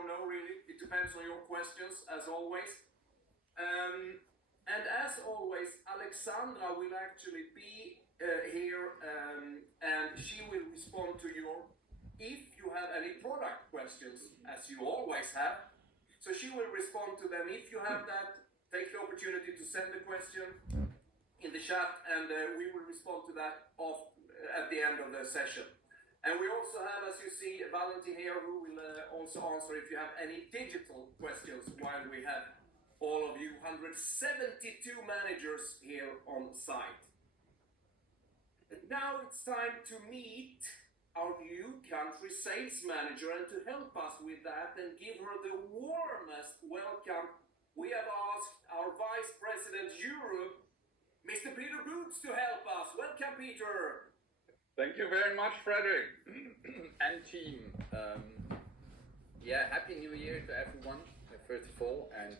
don't know really. It depends on your questions, as always. And as always, Alexandra will actually be here, and she will respond to if you have any product questions, as you always have. So she will respond to them. If you have that, take the opportunity to send the question in the chat, and we will respond to that at the end of the session. And we also have, as you see, Valentin here, who will also answer if you have any digital questions, while we have all of you 172 managers here on site. And now it's time to meet our new country sales manager, and to help us with that and give her the warmest welcome, we have asked our Vice President Europe, Mr. Peter Boots, to help us. Welcome, Peter. Thank you very much, Frederick and team. Happy New Year to everyone, first of all, and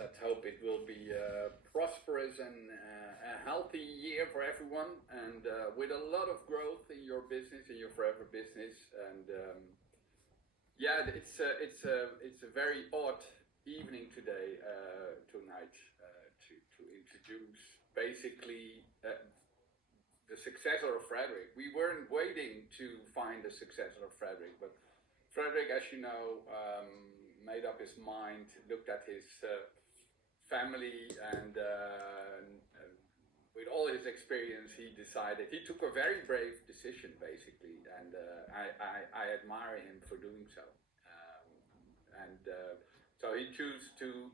let's hope it will be a prosperous and a healthy year for everyone, and with a lot of growth in your business, in your forever business. And it's a very odd evening tonight to introduce basically the successor of Frederick. We weren't waiting to find the successor of Frederick, but Frederick, as you know, made up his mind, looked at his family, and with all his experience, he took a very brave decision, basically, and I admire him for doing so. So he chose to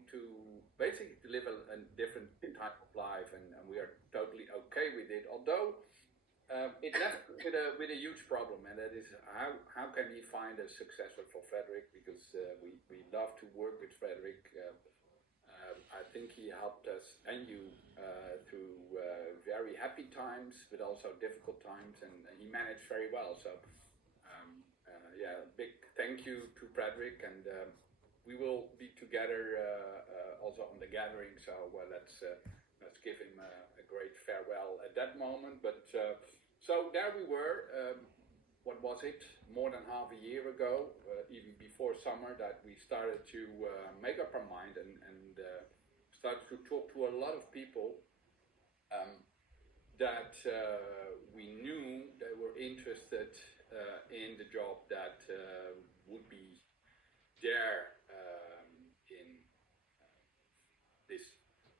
basically live a different type of life, and we are totally okay with it. Although it left with a huge problem, and that is how can we find a successor for Frederick? Because we love to work with Frederick. I think he helped us and you through very happy times, but also difficult times, and he managed very well. So big thank you to Frederick, and we will be together also on the gathering. So let's give him a great farewell at that moment. But so there we were. What was it? More than half a year ago, even before summer, that we started to make up our mind and started to talk to a lot of people that we knew they were interested in the job that would be there in this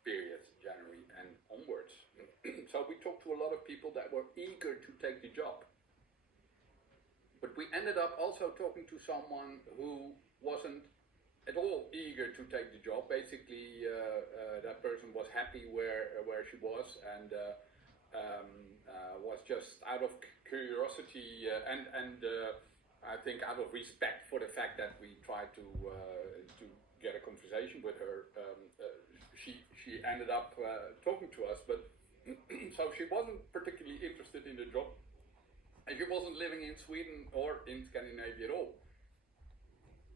period, January and onwards. So we talked to a lot of people that were eager to take the job. But we ended up also talking to someone who wasn't at all eager to take the job. Basically, that person was happy where she was, and was just out of curiosity and I think out of respect for the fact that we tried to get a conversation with her. She ended up talking to us, but so she wasn't particularly interested in the job. And she wasn't living in Sweden or in Scandinavia at all.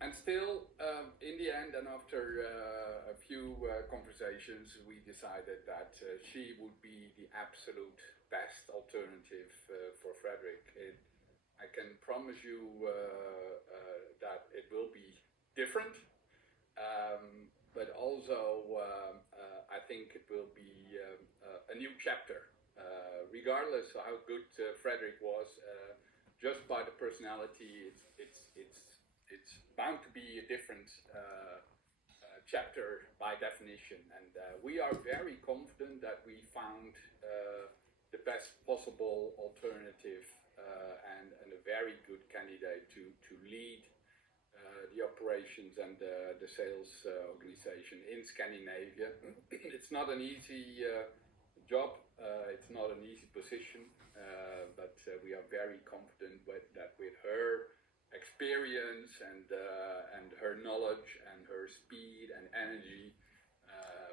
And still, in the end, and after a few conversations, we decided that she would be the absolute best alternative for Frederick. I can promise you that it will be different, but also I think it will be a new chapter. Regardless of how good Frederick was, just by the personality, it's bound to be a different chapter by definition. And we are very confident that we found the best possible alternative and a very good candidate to lead the operations and the sales organization in Scandinavia. It's not an easy job. It's not an easy position, but we are very confident that with her experience and her knowledge and her speed and energy,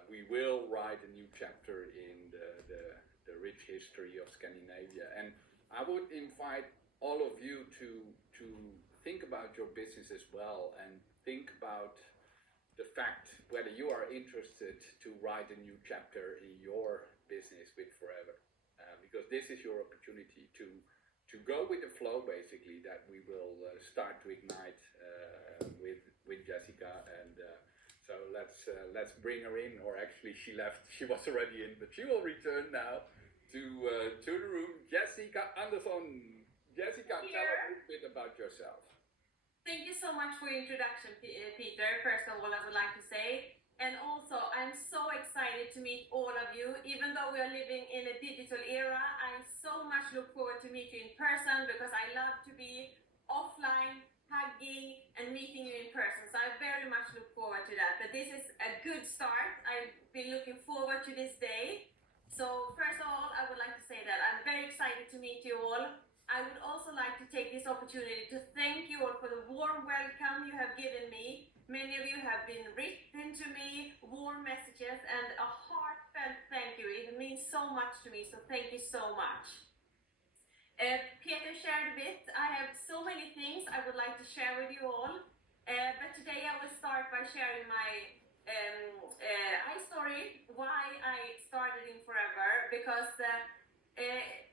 we will write a new chapter in the rich history of Scandinavia. And I would invite all of you to think about your business as well, and think about the fact whether you are interested to write a new chapter in your business with Forever, because this is your opportunity to go with the flow, basically, that we will start to ignite with let's bring her in. Or actually, she left. She was already in, but she will return now to the room. Jessica Andersson. Jessica, tell us a little bit about yourself. Thank you so much for your introduction, Peter. First of all, I would like to say, and also I'm so excited to meet all of you. Even though we are living in a digital era, I so much look forward to meet you in person because I love to be offline, hugging and meeting you in person. So I very much look forward to that. But this is a good start. I've been looking forward to this day. So first of all, I would like to say that I'm very excited to meet you all. I would also like to take this opportunity to thank you all for the warm welcome you have given me. Many of you have been written to me, warm messages, and a heartfelt thank you. It means so much to me, so thank you so much. Peter shared a bit. I have so many things I would like to share with you all, but today I will start by sharing my story, why I started in Forever, because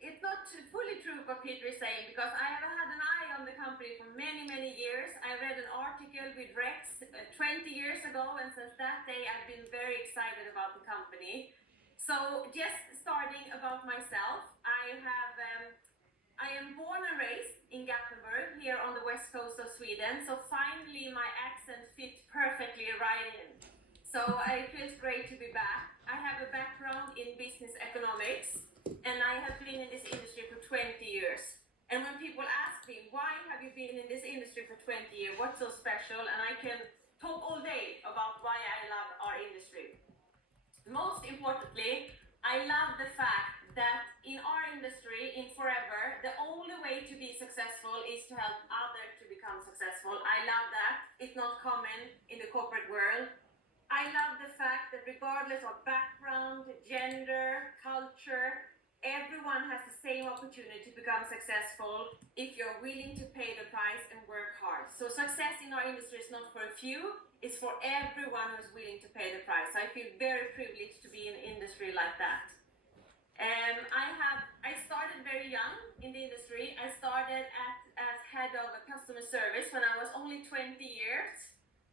it's not fully true what Peter is saying, because I have had an eye on the company for many years. I read an article with Rex 20 years ago, and since that day I've been very excited about the company. So just starting about myself, I am born and raised in Gothenburg, here on the west coast of Sweden, so finally my accent fits perfectly right in. So it feels great to be back. I have a background in business economics, and I have been in this industry for 20 years. And when people ask me, why have you been in this industry for 20 years? What's so special? And I can talk all day about why I love our industry. Most importantly, I love the fact that in our industry, in Forever, the only way to be successful is to help others to become successful. I love that. It's not common in the corporate world. I love the fact that regardless of background, gender, culture, everyone has the same opportunity to become successful if you're willing to pay the price and work hard. So success in our industry is not for a few, it's for everyone who's willing to pay the price. I feel very privileged to be in an industry like that. I started very young in the industry. I started as head of customer service when I was only 20 years.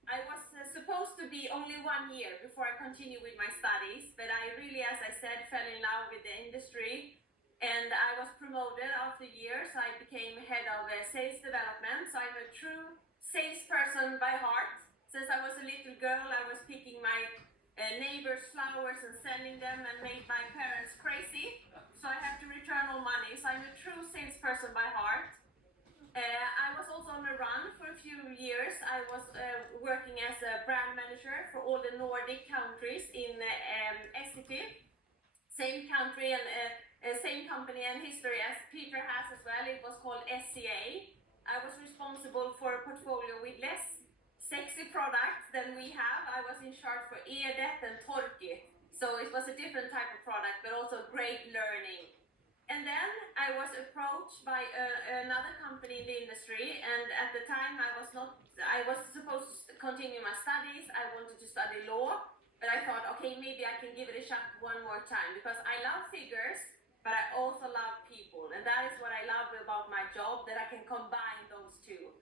I was supposed to be only 1 year before I continued with my studies, but I really, as I said, fell in love with the industry, and I was promoted after years. I became head of sales development, so I'm a true salesperson by heart. Since I was a little girl, I was picking my neighbors' flowers and selling them and made my parents crazy, so I have to return all money. So I'm a true salesperson by heart. I was also on a run for a few years. I was working as a brand manager for all the Nordic countries in Essity. Same country and same company and history as Peter has as well. It was called SCA. I was responsible for a portfolio with less sexy products than we have. I was in charge for Edet and Torki. So it was a different type of product, but also great learning. And then I was approached by another company in the industry, and at the time I was supposed to continue my studies. I wanted to study law, but I thought, okay, maybe I can give it a shot one more time, because I love figures, but I also love people, and that is what I love about my job, that I can combine those two.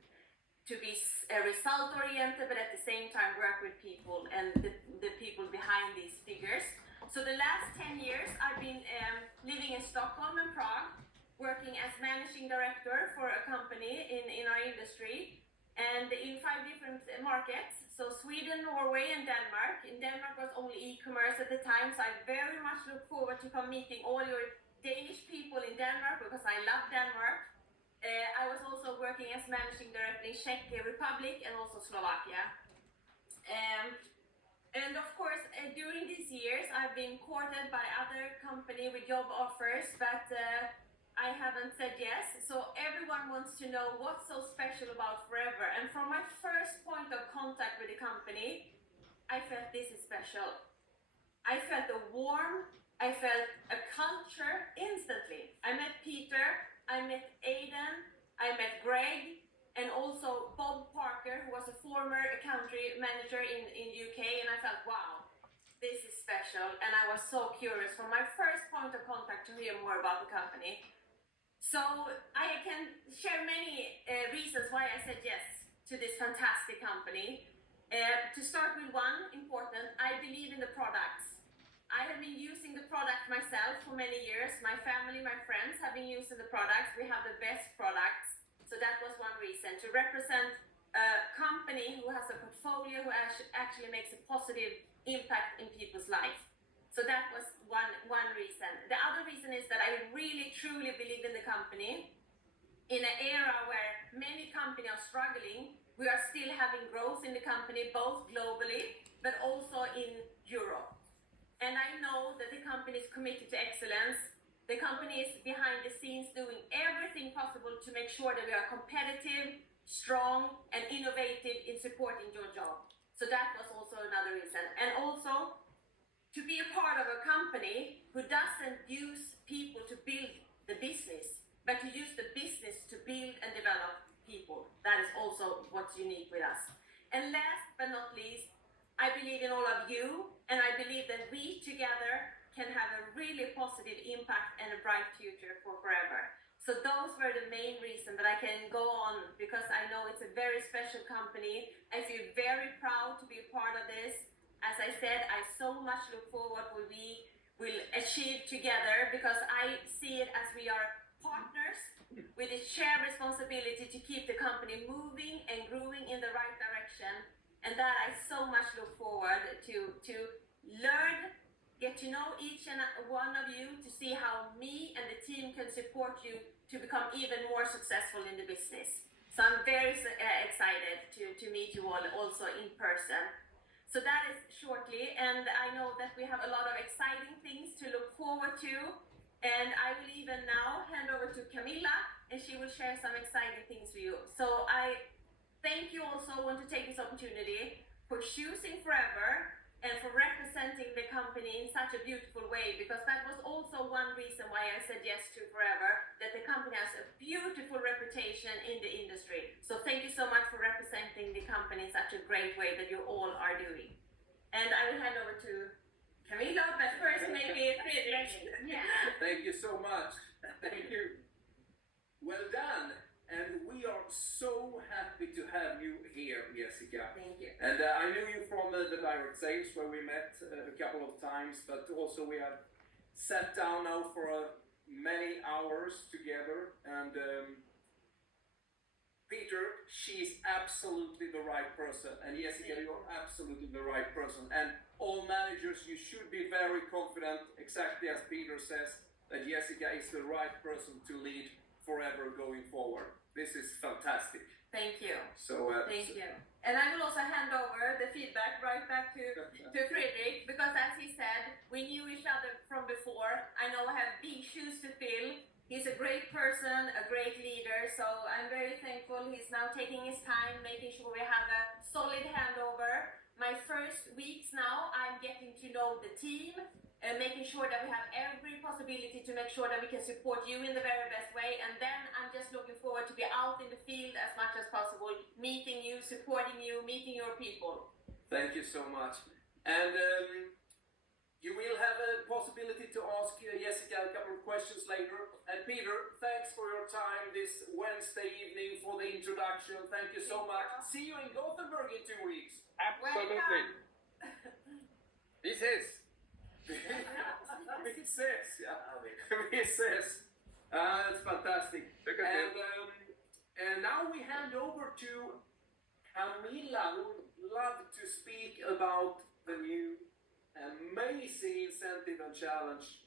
To be result-oriented, but at the same time work with people and the people behind these figures. So the last 10 years I've been living in Stockholm and Prague, working as managing director for a company in our industry, and in 5 different markets. So Sweden, Norway and Denmark. In Denmark was only e-commerce at the time, so I very much look forward to come meeting all your Danish people in Denmark, because I love Denmark. I was also working as managing director in Czech Republic and also Slovakia. And of course, during these years, I've been courted by other companies with job offers, but I haven't said yes. So everyone wants to know what's so special about Forever. And from my first point of contact with the company, I felt this is special. I felt a warmth, I felt a culture instantly. I met Peter, I met Aidan, I met Greg, and also Bob Parker, who was a former country manager in UK, and I felt, wow, this is special. And I was so curious from my first point of contact to hear more about the company. So I can share many reasons why I said yes to this fantastic company. To start with one important, I believe in the products. I have been using the product myself for many years. My family, my friends have been using the products. We have the best products. So that was one reason, to represent a company who has a portfolio who actually makes a positive impact in people's life. So that was one reason. The other reason is that I really truly believe in the company. In an era where many companies are struggling, we are still having growth in the company, both globally, but also in Europe. And I know that the company is committed to excellence. The company is behind the scenes doing everything possible to make sure that we are competitive, strong, and innovative in supporting your job. So that was also another reason. And also, to be a part of a company who doesn't use people to build the business, but to use the business to build and develop people. That is also what's unique with us. And last but not least, I believe in all of you, and I believe that we together can have a really positive impact and a bright future for forever. So those were the main reasons, but I can go on because I know it's a very special company. I feel very proud to be a part of this. As I said, I so much look forward to what we will achieve together, because I see it as we are partners with a shared responsibility to keep the company moving and growing in the right direction. And that I so much look forward to learn, get to know each and one of you, to see how me and the team can support you to become even more successful in the business. So I'm very excited to meet you all also in person. So that is shortly, and I know that we have a lot of exciting things to look forward to. And I will even now hand over to Camilla, and she will share some exciting things for you. So I thank you also, want to take this opportunity for choosing Forever and for representing the company in such a beautiful way, because that was also one reason why I said yes to Forever, that the company has a beautiful reputation in the industry. So thank you so much for representing the company in such a great way that you all are doing. And I will hand over to Camilla, but first maybe Fredrik. Yeah. Thank you so much. Thank you. Well done. And we are so happy to have you here, Jessica. Thank you. And I knew you from the direct sales where we met a couple of times, but also we have sat down now for many hours together. And Peter, she's absolutely the right person. And Jessica, you're absolutely the right person. And all managers, you should be very confident, exactly as Peter says, that Jessica is the right person to lead Forever going forward. This is fantastic. Thank you. So thank you. And I will also hand over the feedback right back to Fredrik, because as he said, we knew each other from before. I know I have big shoes to fill. He's a great person, a great leader, so I'm very thankful he's now taking his time, making sure we have a solid handover. My first weeks now, I'm getting to know the team, and making sure that we have every possibility to make sure that we can support you in the very best way. And then I'm just looking forward to be out in the field as much as possible, meeting you, supporting you, meeting your people. Thank you so much. And you will have a possibility to ask Jessica a couple of questions later. And Peter, thanks for your time this Wednesday evening, for the introduction. Thank you so much. See you in Gothenburg in 2 weeks. Absolutely. This is. It says, yeah. It says. It's fantastic. And now we hand over to Camilla, who would love to speak about the new amazing incentive and challenge.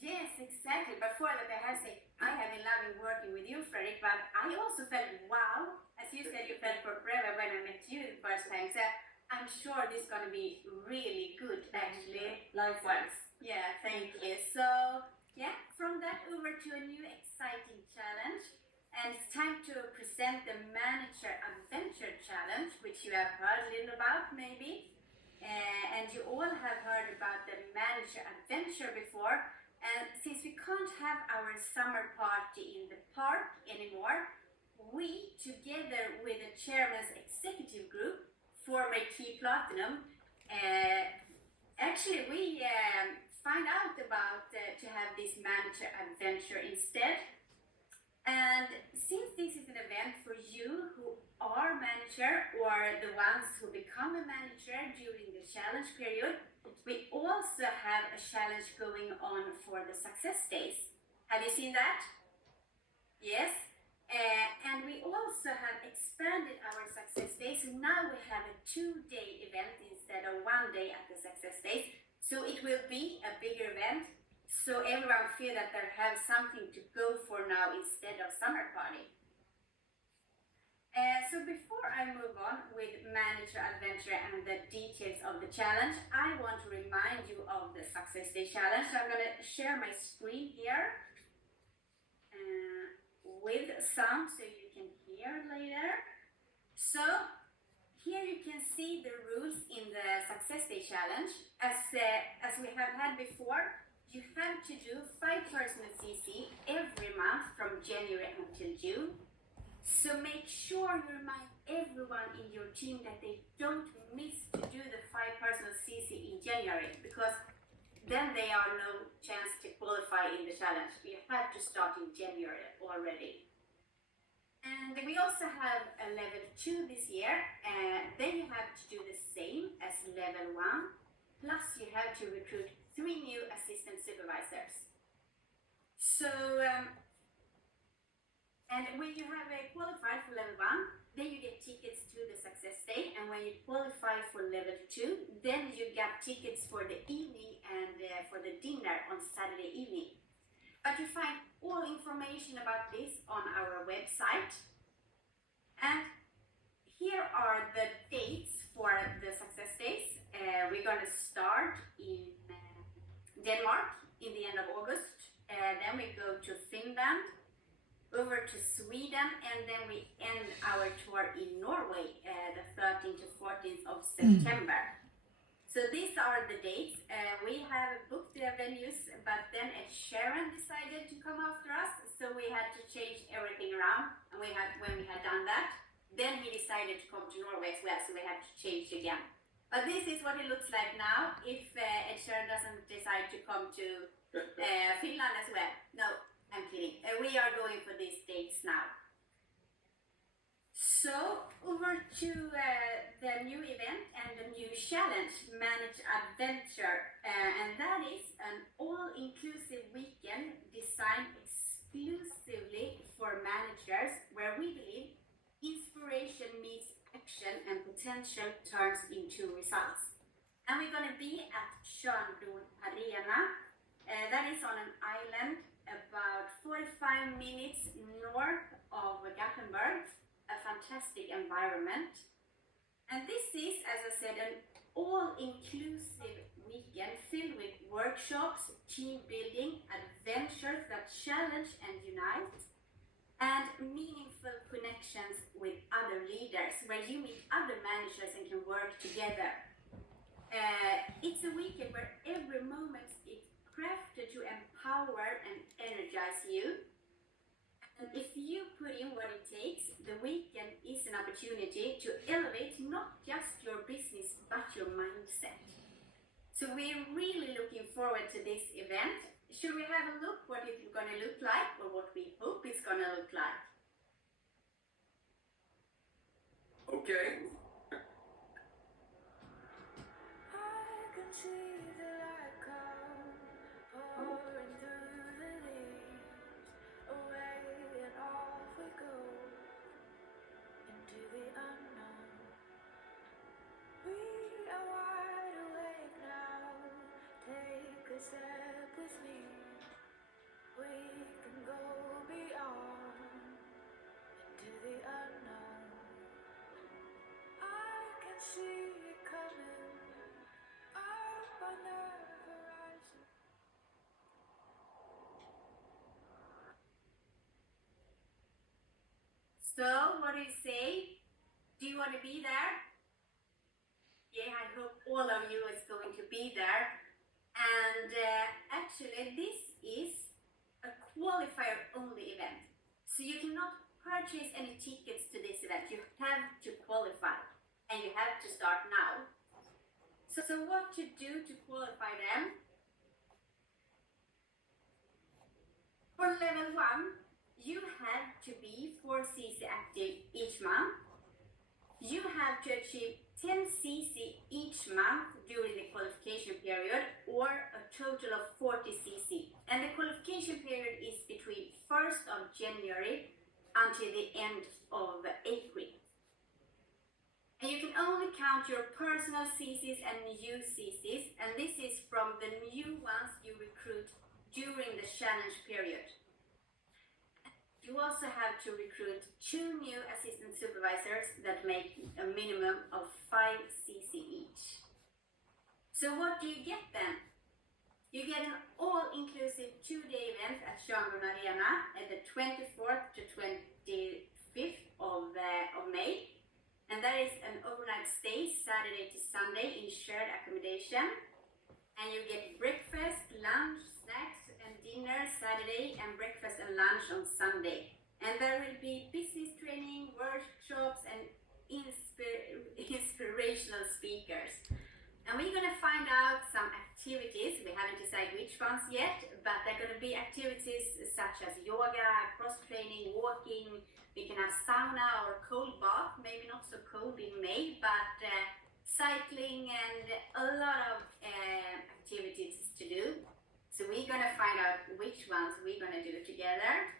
Yes, exactly. Before that, I have to say, I have been loving working with you, Fredrik, but I also felt wow, as you said, you felt for Forever when I met you the first time. So I'm sure this is going to be really good, actually. Likewise. Yeah, thank you. So, yeah, from that over to a new exciting challenge. And it's time to present the Manager Adventure Challenge, which you have heard a little about, maybe. And you all have heard about the Manager Adventure before. And since we can't have our summer party in the park anymore, we, together with the chairman's executive group, former Key Platinum, actually we find out about to have this Manager Adventure instead. And since this is an event for you who are manager or the ones who become a manager during the challenge period, we also have a challenge going on for the success days. Have you seen that? Yes. And we also have expanded our success days. So now we have a 2-day event instead of 1 day at the success days. So it will be a bigger event. So everyone feel that they have something to go for now instead of summer party. So before I move on with Manager Adventure and the details of the challenge, I want to remind you of the Success Day Challenge. So I'm going to share my screen here with sound so you can hear later. So here you can see the rules in the Success Day Challenge. As we have had before, you have to do 5 personal CC every month from January until June. So make sure you remind everyone in your team that they don't miss to do the 5 personal CC in January, because then they are no chance to qualify in the challenge. You have to start in January already. And we also have a level 2 this year. Then you have to do the same as level 1. Plus you have to recruit 3 new assistant supervisors. So, and when you have qualified for level 1, then you get tickets to the success day. And when you qualify for level 2, then you get tickets for the evening and for the dinner on Saturday evening. But you find all information about this on our website. And here are the dates for the success days. We're going to start in Denmark in the end of August. Then we go to Finland, over to Sweden, and then we end our tour in Norway the 13th to 14th of September. So these are the dates. We have booked the venues, but then Ed Sheeran decided to come after us, so we had to change everything around. And when we had done that, then he decided to come to Norway as well, so we had to change again. But this is what it looks like now if Ed Sheeran doesn't decide to come to Finland as well. No, I'm kidding. We are going for these dates now. So over to the new event and the new challenge, Manage Adventure. And that is an all-inclusive weekend designed exclusively for managers, where we believe inspiration meets action and potential turns into results. And we're going to be at Tjörnbron Arena. That is on an island about 45 minutes north of Gothenburg. A fantastic environment. And this is, as I said, an all-inclusive weekend filled with workshops, team building, adventures that challenge and unite, and meaningful connections with other leaders, where you meet other managers and can work together. It's a weekend where every moment is crafted to empower and energize you. And if you put in what it takes, the weekend is an opportunity to elevate not just your business, but your mindset. So we're really looking forward to this event. Should we have a look what it's going to look like, or what we hope it's going to look like? Okay. I can see the light come pouring through the leaves, away and off we go into the unknown. We are wide awake now. Take a step with me. We can go beyond into the unknown. I can see it coming up on the horizon. So, what do you say? Do you want to be there? Yeah, I hope all of you is going to be there. And actually, this is a qualifier-only event. So you cannot purchase any tickets to this event. You have to qualify, and you have to start now. So what to do to qualify them? For level 1, you have to be 4cc active each month. You have to achieve 10cc each month during the qualification period, or a total of 40cc. And the qualification period is between 1st of January until the end of April. And you can only count your personal CCs and new CCs, and this is from the new ones you recruit during the challenge period. You also have to recruit 2 new assistant supervisors that make a minimum of 5cc each. So what do you get then? You get an all-inclusive 2-day event at Tjörnbron Arena at the 24th to 25th of May. And that is an overnight stay, Saturday to Sunday, in shared accommodation. And you get breakfast, lunch, snacks, and dinner Saturday, and breakfast and lunch on Sunday. And there will be business training, workshops, and inspirational speakers. And we're going to find out some activities. We haven't decided which ones yet, but they're going to be activities such as yoga, cross-training, walking. We can have sauna or cold bath, maybe not so cold in May, but cycling and a lot of activities to do. So we're going to find out which ones we're going to do together.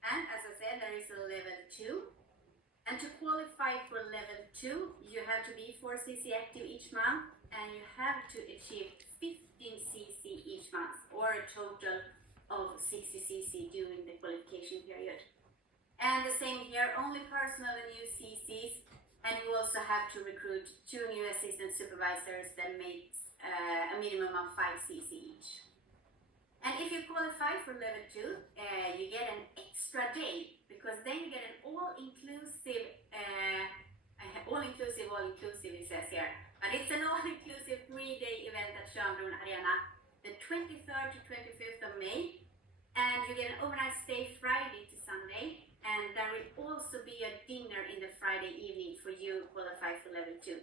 And as I said, there is a level 2. And to qualify for level 2, you have to be 4cc active each month, and you have to achieve 15cc each month, or a total of 60cc during the qualification period. And the same here, only personal and new CCs, and you also have to recruit 2 new assistant supervisors that makes a minimum of 5cc each. And if you qualify for level 2, you get an extra day, because then you get an all-inclusive, it says here, but it's an all-inclusive 3-day event at Tjörnbron Arena, the 23rd to 25th of May, and you get an overnight stay Friday to Sunday, and there will also be a dinner in the Friday evening for you qualify for level 2.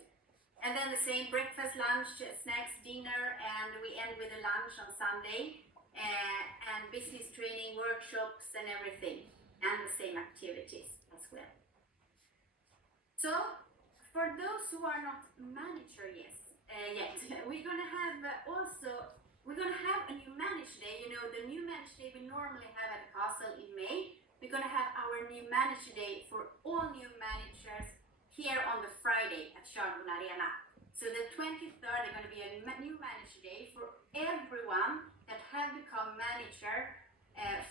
And then the same breakfast, lunch, snacks, dinner, and we end with a lunch on Sunday, and business training, workshops, and everything, and the same activities as well. So, for those who are not manager yet, we're gonna have a new manager day. You know, the new manager day we normally have at the castle in May. We're gonna have our new manager day for all new managers here on the Friday at Tjörnbron Arena. So the 23rd is going to be a new manager day for everyone that have become manager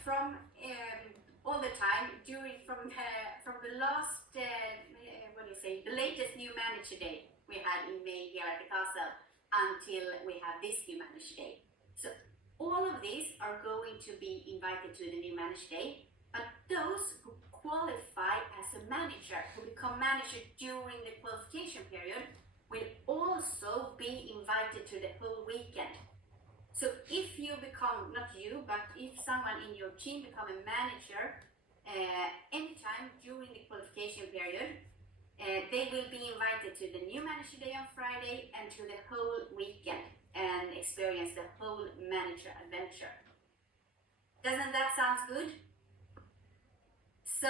from all the time from the last the latest new manager day we had in May here at the castle until we have this new manager day. So all of these are going to be invited to the new manager day, but those who qualify as a manager, who become manager during the qualification period, will also be invited to the whole weekend. So if you become, not you, but if someone in your team become a manager anytime during the qualification period, they will be invited to the new manager day on Friday and to the whole weekend and experience the whole manager adventure. Doesn't that sound good? So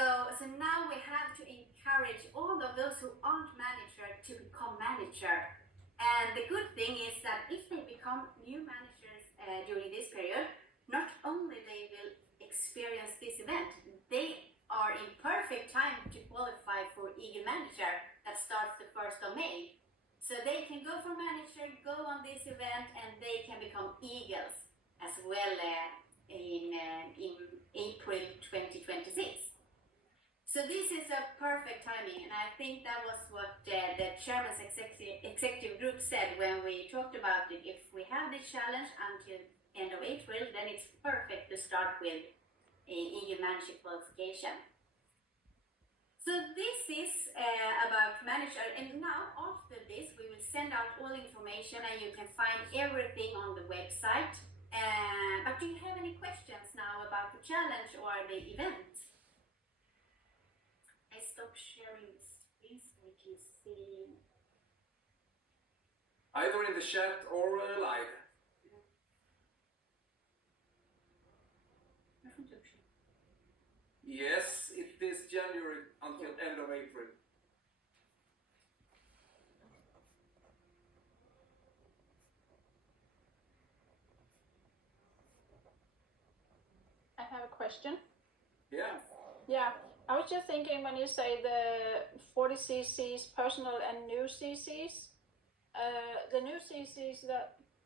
now we have to encourage all of those who aren't manager to become manager. And the good thing is that if they become new managers during this period, not only they will experience this event, they are in perfect time to qualify for Eagle Manager that starts the 1st of May. So they can go for manager, go on this event, and they can become Eagles as well in April 2026. So this is a perfect timing, and I think that was what the chairman's executive group said when we talked about it. If we have this challenge until end of April, then it's perfect to start with Eagle Manager qualification. So this is about manager, and now after this we will send out all information and you can find everything on the website. But do you have any questions now about the challenge or the event? I stop sharing the screen so we can see. Either in the chat or live. Yes, it is January until end of April. I have a question. Yeah. Yeah, I was just thinking when you say the 40 cc's personal and new cc's, the new cc's,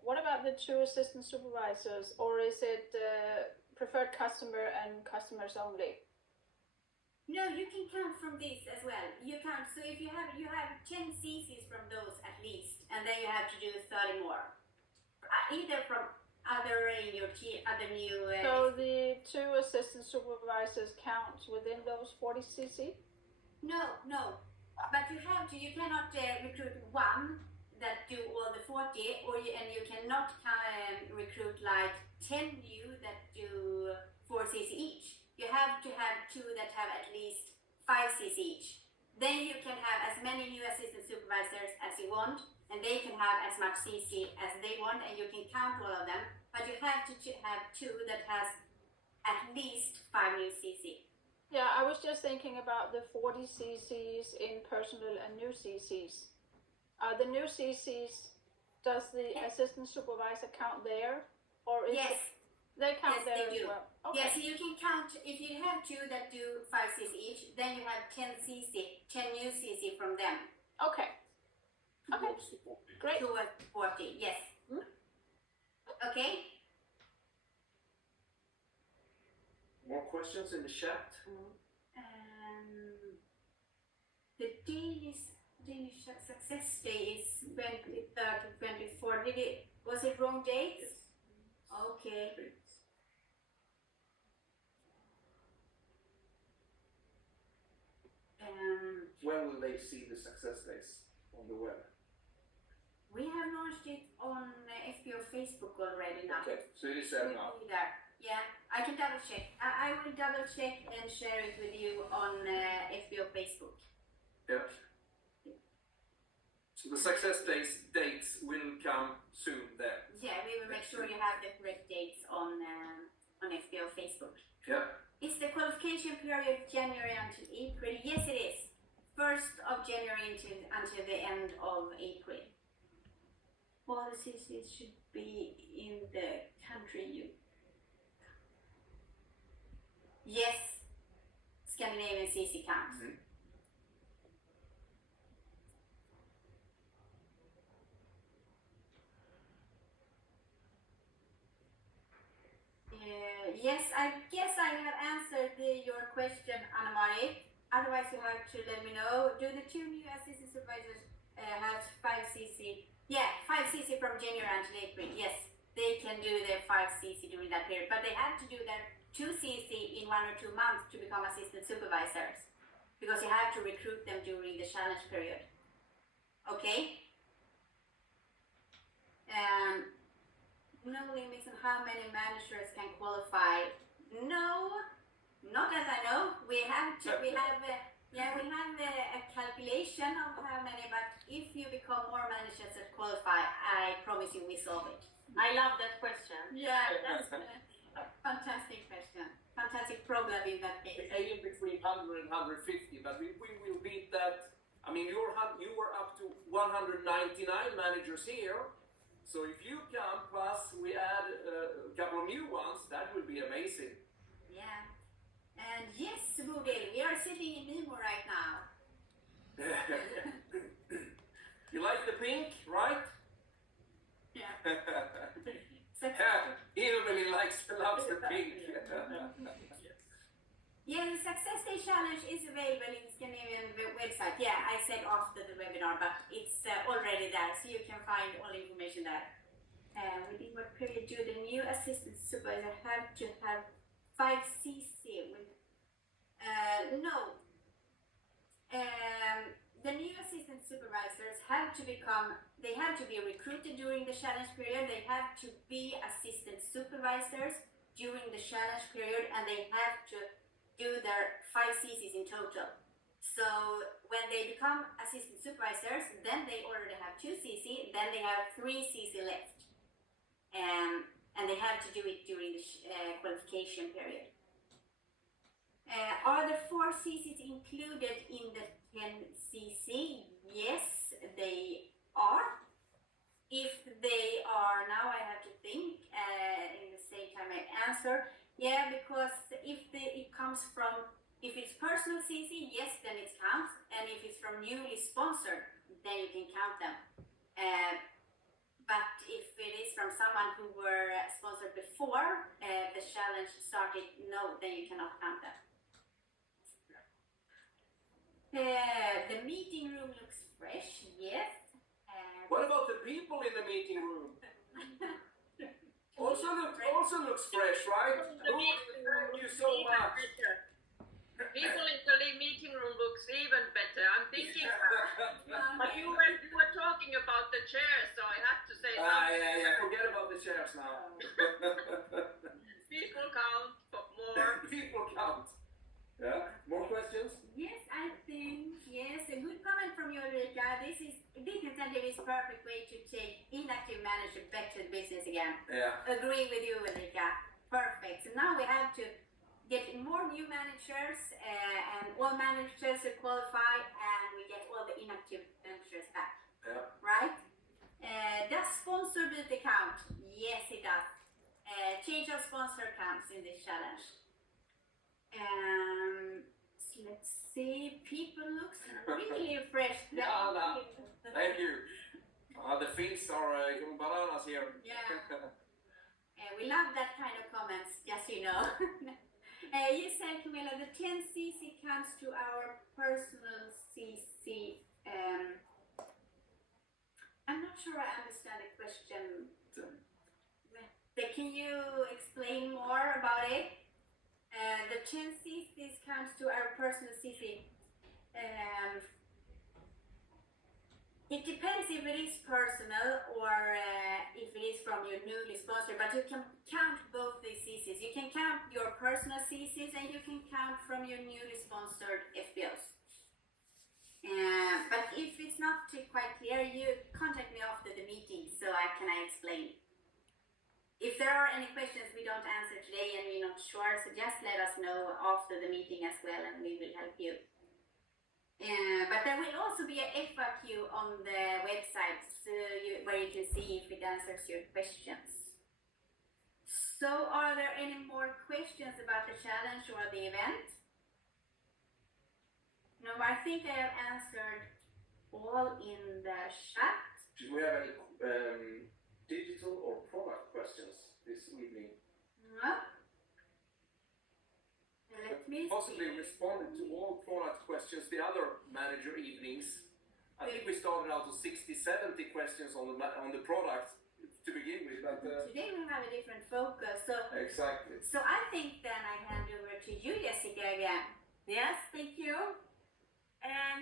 what about the two assistant supervisors, or is it preferred customer and customers only? No, you can count from this as well. You count, so if you have 10 cc's from those at least, and then you have to do 30 more. Either from other in your other new. So the two assistant supervisors count within those 40 cc? No, but you cannot recruit one that do all the 40, and you cannot recruit like 10 new that do 4 cc each. You have to have two that have at least 5 cc each. Then you can have as many new assistant supervisors as you want, and they can have as much cc as they want, and you can count all of them. But you have to have two that has at least 5 new cc. Yeah, I was just thinking about the 40 cc's in personal and new cc's. The new cc's, does the assistant supervisor count there, or is Yes. They count Yes, there they as do. well? Okay. Yeah, so you can count, if you have two that do 5 cc each, then you have 10 cc, 10 new cc from them. Okay. Okay. Great. Towards 40, yes. Okay? More questions in the chat? The daily success day is 23rd to 24th. Was it wrong dates? Okay. When will they see the success days on the web? We have launched it on FBO Facebook already now. Okay, so it is there It now. will be there. Yeah, I can double check. I will double check and share it with you on FBO Facebook. Yeah. So the success dates will come soon there. Yeah, we will make sure you have the correct dates on FBO Facebook. Yeah. Is the qualification period January until April? Yes, it is. 1st of January until the end of April. All the CCs should be in the country you. Yes, Scandinavian CC counts. Mhm. Yes, I guess I have answered your question, Anna-Mari. Otherwise, you have to let me know. Do the two new assistant supervisors have 5 cc? Yeah, 5 cc from January until April. Yes, they can do their 5 cc during that period, but they have to do their 2 cc in 1 or 2 months to become assistant supervisors, because you have to recruit them during the challenge period. Okay? No limits on how many managers can qualify. No, not as I know. We have a calculation of how many, but if you become more managers that qualify, I promise you we solve it. I love that question. Yeah, that's a fantastic question. Fantastic problem in that case. We aim between 100 and 150, but we will beat that. I mean, you were up to 199 managers here. So if you come, plus we add a couple of new ones, that will be amazing. Yeah. And yes, Bodil, we are sitting in Mimo right now. You like the pink, right? Yeah. Emily loves the pink. Yeah, the Success Day Challenge is available in the Scandinavian website. Yeah, I said after the webinar, but it's already there, so you can find all the information there. Within what period do the new assistant supervisor have to have 5 cc with? No. The new assistant supervisors have to be recruited during the challenge period. They have to be assistant supervisors during the challenge period, and they have to do their 5 cc's in total. So when they become assistant supervisors, then they already have 2 cc, then they have 3 cc left. And they have to do it during the qualification period. Are the 4 CCs included in the 10 CC? Yes, they are. If they are, now I have to think in the same time I answer. Yeah, because if it comes from, if it's personal CC, yes, then it counts. And if it's from newly sponsored, then you can count them. But if it is from someone who were sponsored before the challenge started, no, then you cannot count them. The meeting room looks fresh, yes. What about the people in the meeting room? Also looks fresh, right? Thank you so much. People in the meeting room looks even better. I'm thinking, but you were talking about the chairs, so I have to say something. Yeah. Forget about the chairs now. People count more. People count. Yeah. More questions? Yes, I think, yes, a good comment from you, Ulrika. This incentive is perfect way to take inactive manager back to the business again. Yeah. Agree with you, Ulrika. Perfect. So now we have to get more new managers and all managers to qualify, and we get all the inactive managers back. Yeah. Right? Does sponsor booty count? Yes, it does. Change of sponsor counts in this challenge. So let's see. People looks really fresh. Anna, thank you. The Finns are going bananas here. Yeah. We love that kind of comments, just so you know. You said, Camilla, the 10 CC comes to our personal CC. I'm not sure I understand the question. Can you explain more about it? The 10 CCs comes to our personal CC. It depends if it is personal or if it is from your newly sponsored, but you can count both these CCs. You can count your personal CCs and you can count from your newly sponsored FBOs. But if it's not quite clear, you contact me after the meeting so I can explain. If there are any questions we don't answer today and you're not sure, so just let us know after the meeting as well and we will help you. But there will also be a FAQ on the website where you can see if it answers your questions. So are there any more questions about the challenge or the event? No, I think I have answered all in the chat. Do we have any digital or product questions this evening? No. Let me Possibly see. responded to all product questions the other manager evenings. I think we started out with 60, 70 questions on the product to begin with. But, Today we have a different focus. So exactly. So I think then I hand over to you, Jessica, again. Yes, thank you.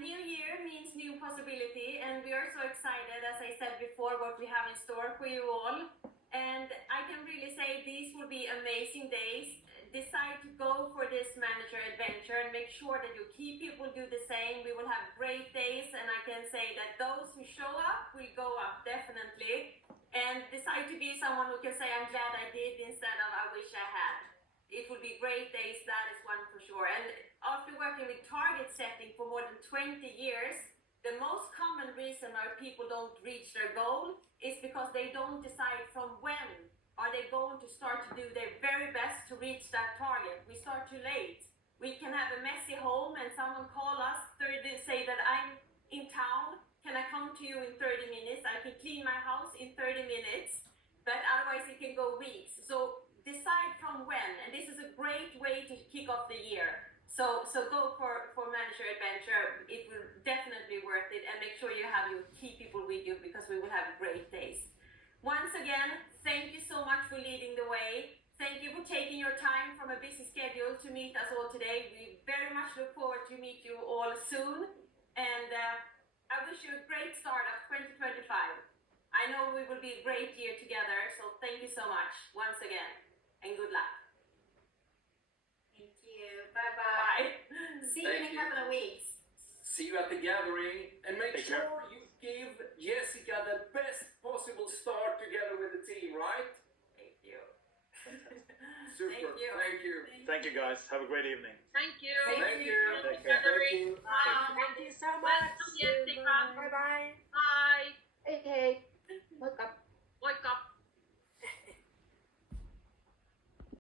New year means new possibility, and we are so excited, as I said before, what we have in store for you all. And I can really say these will be amazing days. Decide to go for this manager adventure and make sure that your key people do the same. We will have great days, and I can say that those who show up will go up definitely. And decide to be someone who can say, I'm glad I did, instead of I wish I had. It will be great days, that is one for sure. And after working with target setting for more than 20 years, the most common reason why people don't reach their goal is because they don't decide from when are they going to start to do their very best to reach that target. We start too late. We can have a messy home and someone call us, say that I'm in town, can I come to you in 30 minutes? I can clean my house in 30 minutes, but otherwise it can go weeks. So decide from when, and this is a great way to kick off the year. So go for Manager Adventure. It will definitely be worth it, and make sure you have your key people with you because we will have great days. Once again, thank you so much for leading the way. Thank you for taking your time from a busy schedule to meet us all today. We very much look forward to meet you all soon, and I wish you a great start of 2025. I know we will be a great year together, so thank you so much once again, and good luck. Thank you. Bye-bye. See you in a couple of weeks. See you at the gathering, and make sure you give Jessica the best possible start together with the team, right? Thank you. Super. Thank you. Thank you. Thank you, guys. Have a great evening. Thank you. Thank you. Valerie. Thank you so much. Welcome, Jessica.